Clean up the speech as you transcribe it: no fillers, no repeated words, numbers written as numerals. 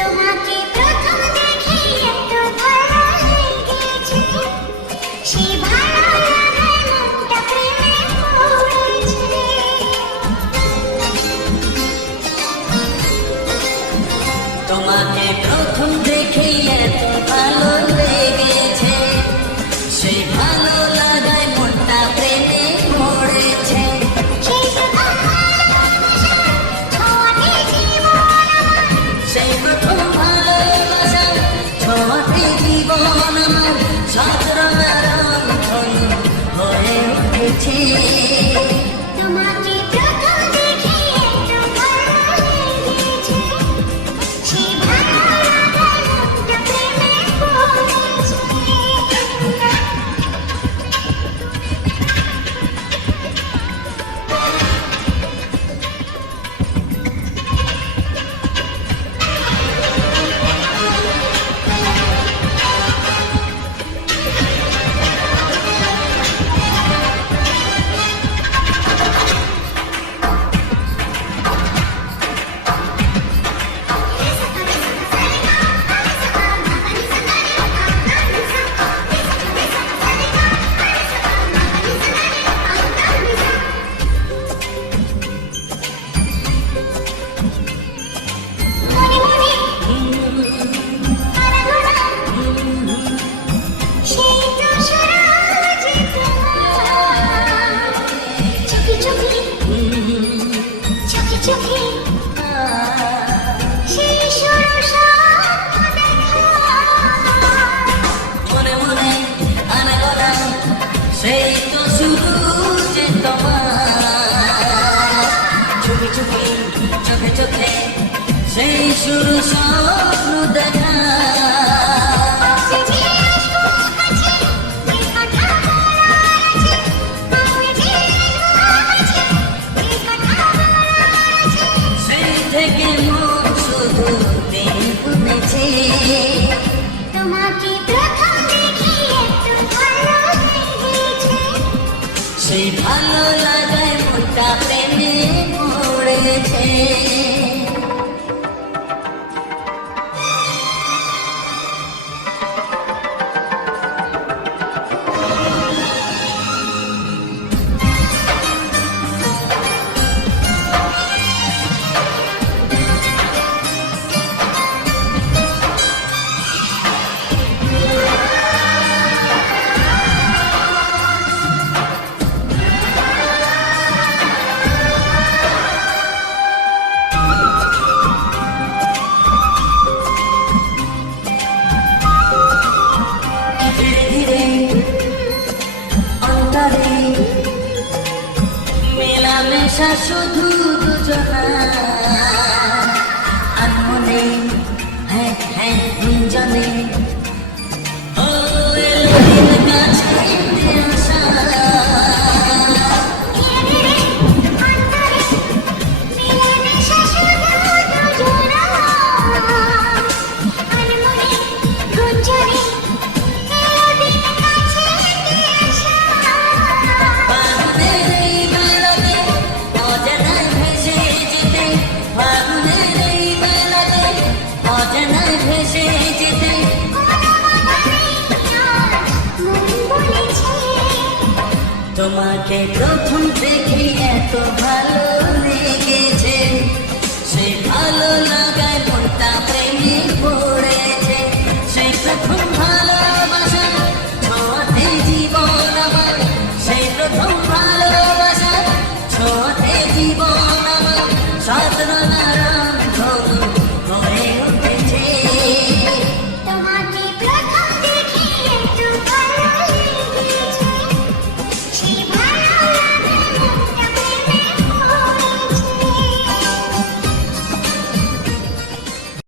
তোমাকে প্রথম দেখে এত ভালো লেগেছে, সেই ভালো লাগায় মনটা প্রেমে পড়েছে। তোমাকে প্রথম দেখে এত ভালো লেগেছে, সেই ভালো লাগায় মনটা প্রেমে পড়েছে। সেই প্রথম ভালোবাসা ছোঁয়াতে জীবন আমার সাত রঙের রং হয়ে উঠেছে। তোমাকে প্রথম দেখে এত ভালো লেগেছে, সেই ভালো লাগায় মনটা প্রেমে পড়েছে। মনে মনে আনাগোনা সেই তো শুরু যে তোমার, চুপি চুপি চোখে চোখে সেই শুরু স্বপ্ন দেখা। সেই থেকে মন শুধু দিন গুনেছে। তোমাকে প্রথম দেখে এত ভালো লেগেছে, সেই ভালো লাগায় মনটা প্রেমে পড়েছে। ধীরে ধীরে অন্তরে মেলামেশা শুধু দুজনা, আর মনে হ্যাঁ হ্যাঁ দুজনে ও এলো দিন কাছে আসা। তোমাকে প্রথম দেখে এত ভালো